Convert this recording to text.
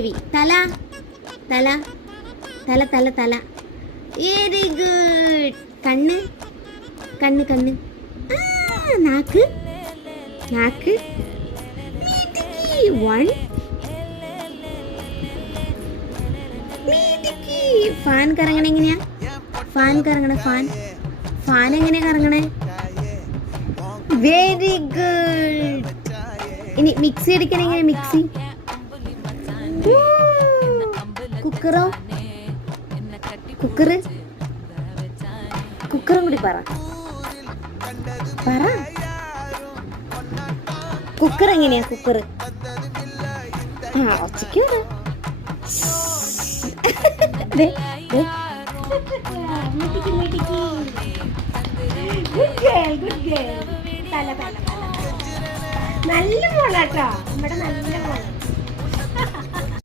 ചെവി, തല തല തല തല തല. Very good. കണ്ണ് കണ്ണ് കണ്ണ്. നാക്ക് നാക്ക്. വൺ. ഫാൻ കറങ്ങണ എങ്ങനെയാ? ഫാൻ കറങ്ങണ ഫാൻ ഫാൻ എങ്ങനെയാ കറങ്ങണേ? Very good. ഇനി മിക്സി അടിക്കണ എങ്ങനെ? മിക്സി. കുക്കറോ? കുക്കറ്. കുക്കറും കൂടി പറ. കുക്കർ എങ്ങനെയാ? കുക്കർ ഒച്ചയ്ക്ക് നല്ല മോളാട്ടോ, നമ്മുടെ നല്ല മോള്.